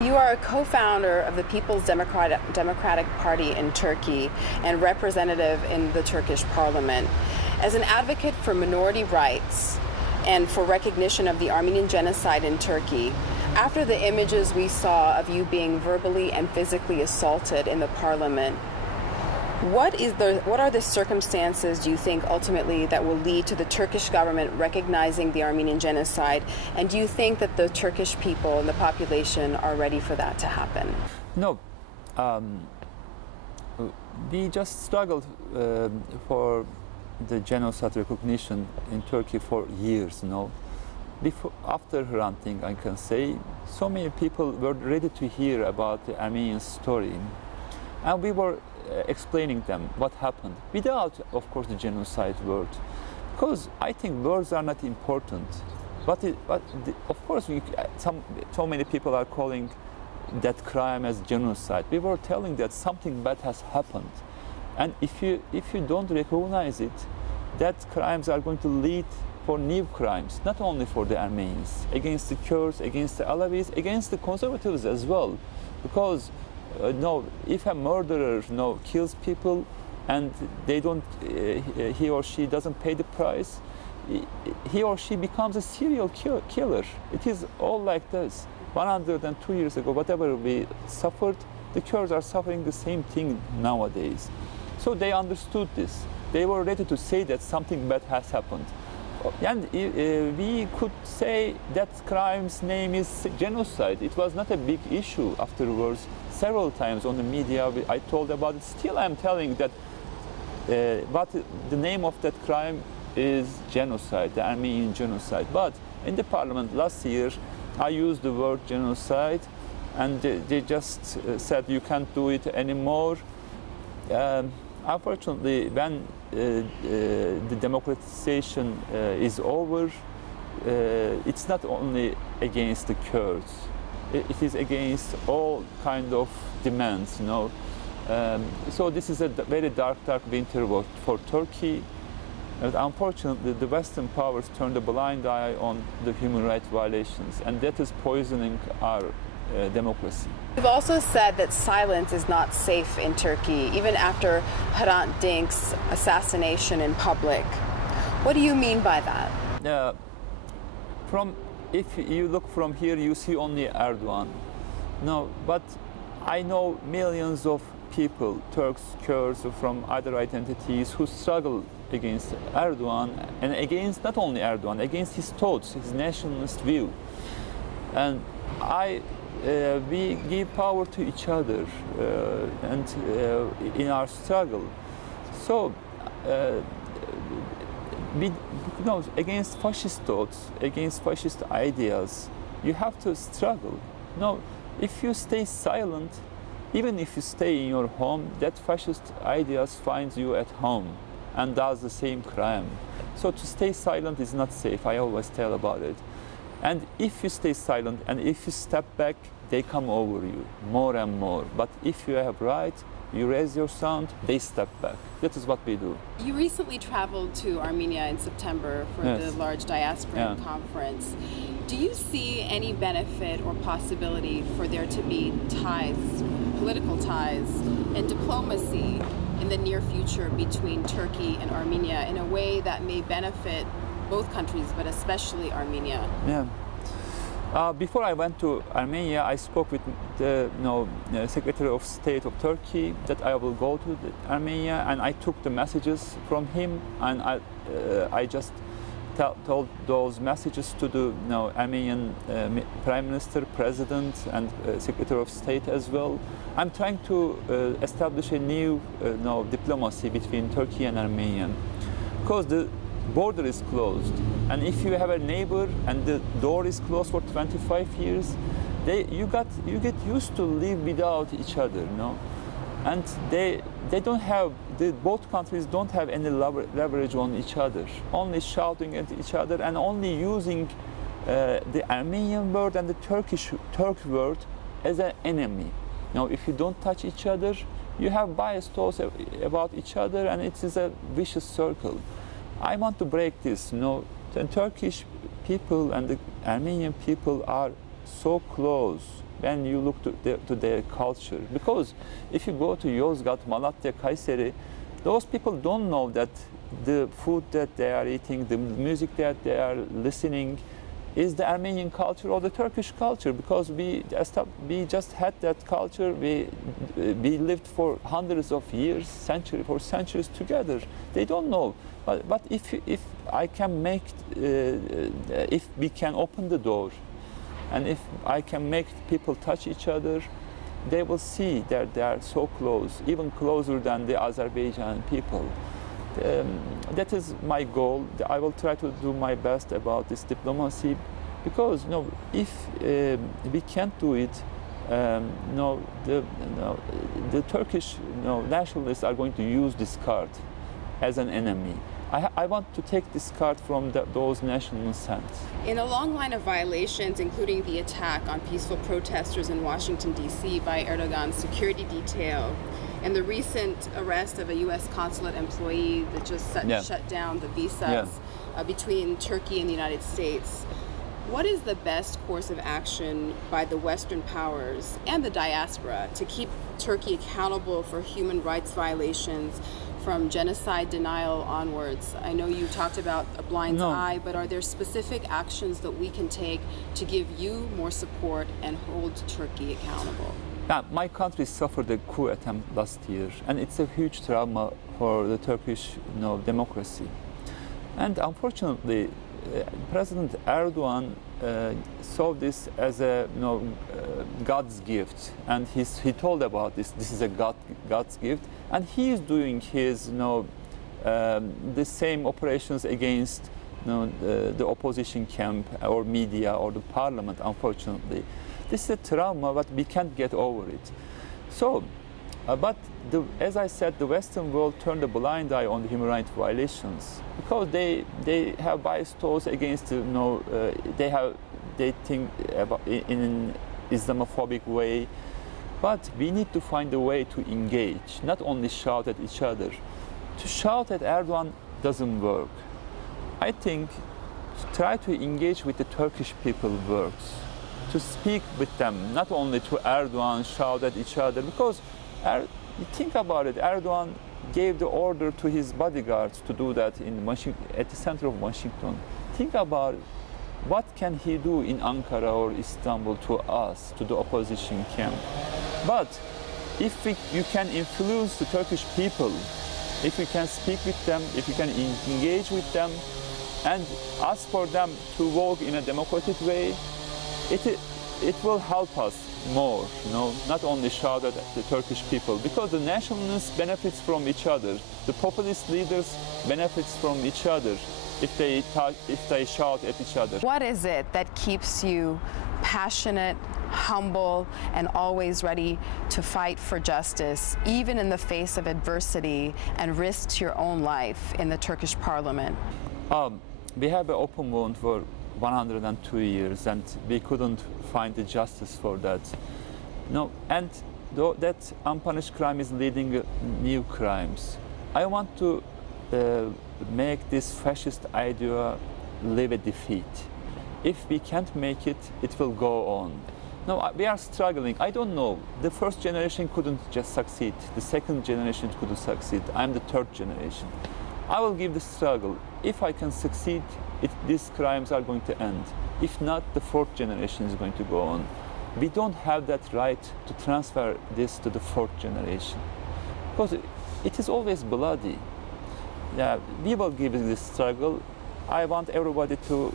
You are a co-founder of the People's Democratic Party in Turkey and representative in the Turkish parliament. As an advocate for minority rights and for recognition of the Armenian genocide in Turkey, after the images we saw of you being verbally and physically assaulted in the parliament, what are the circumstances, do you think, ultimately that will lead to the Turkish government recognizing the Armenian genocide? And do you think that the Turkish people and the population are ready for that to happen? No. We just struggled for the genocide recognition in Turkey for years, after Hrant Dink, I can say, so many people were ready to hear about the Armenian story. And we were explaining them what happened without, of course, the genocide word. Because I think words are not important. Of course, so many people are calling that crime as genocide. We were telling that something bad has happened. And if you don't recognize it, that crimes are going to lead for new crimes, not only for the Armenians, against the Kurds, against the Alavis, against the conservatives as well. Because if a murderer kills people and he or she doesn't pay the price, he or she becomes a serial killer. It is all like this. 102 years ago, whatever we suffered, the Kurds are suffering the same thing nowadays. So they understood this. They were ready to say that something bad has happened. And we could say that crime's name is genocide. It was not a big issue afterwards. Several times on the media I told about it. Still I'm telling that but the name of that crime is genocide, the Armenian genocide. But in the parliament last year I used the word genocide and they just said you can't do it anymore. Unfortunately, when the democratization is over, it's not only against the Kurds. It is against all kind of demands, So this is a very dark winter for Turkey. And unfortunately, the Western powers turned a blind eye on the human rights violations, and that is poisoning our democracy. You've also said that silence is not safe in Turkey, even after Hrant Dink's assassination in public. What do you mean by that? If you look from here, you see only Erdogan. No, but I know millions of people, Turks, Kurds, from other identities, who struggle against Erdogan, and against not only Erdogan, against his thoughts, his nationalist view. And we give power to each other in our struggle. So, against fascist thoughts, against fascist ideas, you have to struggle. If you stay silent, even if you stay in your home, that fascist ideas finds you at home and does the same crime. So to stay silent is not safe. I always tell about it. And if you stay silent and if you step back, they come over you more and more. But if you have right, you raise your sound, they step back. That is what we do. You recently traveled to Armenia in September for the large diaspora conference. Do you see any benefit or possibility for there to be ties, political ties, and diplomacy in the near future between Turkey and Armenia in a way that may benefit both countries, but especially Armenia? Yeah. Before I went to Armenia, I spoke with the Secretary of State of Turkey that I will go to Armenia, and I took the messages from him, and I just told those messages to the Armenian Prime Minister, President, and Secretary of State as well. I'm trying to establish a new diplomacy between Turkey and Armenia, because the border is closed, and if you have a neighbor and the door is closed for 25 years, you get used to live without each other, and both countries don't have any leverage on each other, only shouting at each other and only using the Armenian word and the Turkish word as an enemy. If you don't touch each other, you have biased thoughts about each other, and it is a vicious circle. I want to break this. The Turkish people and the Armenian people are so close. when you look to their culture. Because if you go to Yozgat, Malatya, Kayseri, those people don't know that the food that they are eating, the music that they are listening, is the Armenian culture or the Turkish culture, because we just had that culture. We lived for hundreds of years, centuries together. They don't know. But if I can make, if we can open the door, and if I can make people touch each other, they will see that they are so close, even closer than the Azerbaijan people. That is my goal. I will try to do my best about this diplomacy, because if we can't do it, the Turkish nationalists are going to use this card as an enemy. I want to take this card from those nationalist hands. In a long line of violations, including the attack on peaceful protesters in Washington, D.C. by Erdogan's security detail, and the recent arrest of a U.S. consulate employee that just shut down the visas between Turkey and the United States, what is the best course of action by the Western powers and the diaspora to keep Turkey accountable for human rights violations from genocide denial onwards? I know you talked about a blind eye, but are there specific actions that we can take to give you more support and hold Turkey accountable? My country suffered a coup attempt last year, and it's a huge trauma for the Turkish democracy. And unfortunately, President Erdogan saw this as a God's gift, and he told about this. This is a God's gift, and he is doing his the same operations against the opposition camp or media or the parliament. Unfortunately, this is a trauma, but we can't get over it. So, but as I said, the Western world turned a blind eye on the human rights violations, because they have biased thoughts against they think about in an Islamophobic way. But we need to find a way to engage, not only shout at each other. To shout at Erdogan doesn't work. I think try to engage with the Turkish people works. To speak with them, not only to Erdogan, shout at each other, because you think about it, Erdogan gave the order to his bodyguards to do that at the center of Washington. Think about it. What can he do in Ankara or Istanbul to us, to the opposition camp? But if you can influence the Turkish people, if you can speak with them, if you can engage with them, and ask for them to work in a democratic way, it will help us more, not only shout at the Turkish people, because the nationalists benefits from each other, the populist leaders benefits from each other if they shout at each other. What is it that keeps you passionate, humble, and always ready to fight for justice, even in the face of adversity and risk to your own life in the Turkish parliament? We have an open wound for 102 years, and we couldn't find the justice for that. And that unpunished crime is leading new crimes. I want to make this fascist idea live a defeat. If we can't make it, it will go on. No, we are struggling. I don't know. The first generation couldn't just succeed. The second generation couldn't succeed. I'm the third generation. I will give the struggle. If I can succeed, these crimes are going to end. If not, the fourth generation is going to go on. We don't have that right to transfer this to the fourth generation, because it is always bloody. Yeah, we will give this struggle. I want everybody to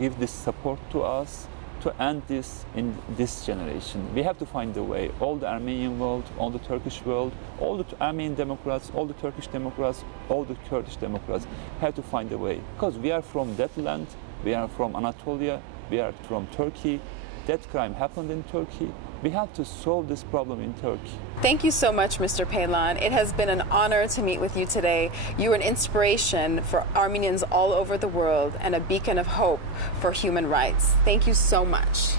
give this support to us to end this in this generation. We have to find a way. All the Armenian world, all the Turkish world, all the Armenian Democrats, all the Turkish Democrats, all the Kurdish Democrats have to find a way. Because we are from that land, we are from Anatolia, we are from Turkey. That crime happened in Turkey. We have to solve this problem in Turkey. Thank you so much, Mr. Paylan. It has been an honor to meet with you today. You are an inspiration for Armenians all over the world and a beacon of hope for human rights. Thank you so much.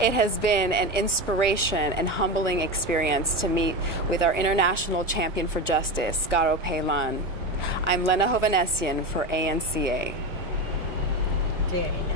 It has been an inspiration and humbling experience to meet with our international champion for justice, Garo Paylan. I'm Lena Hovanesian for ANCA. Very nice.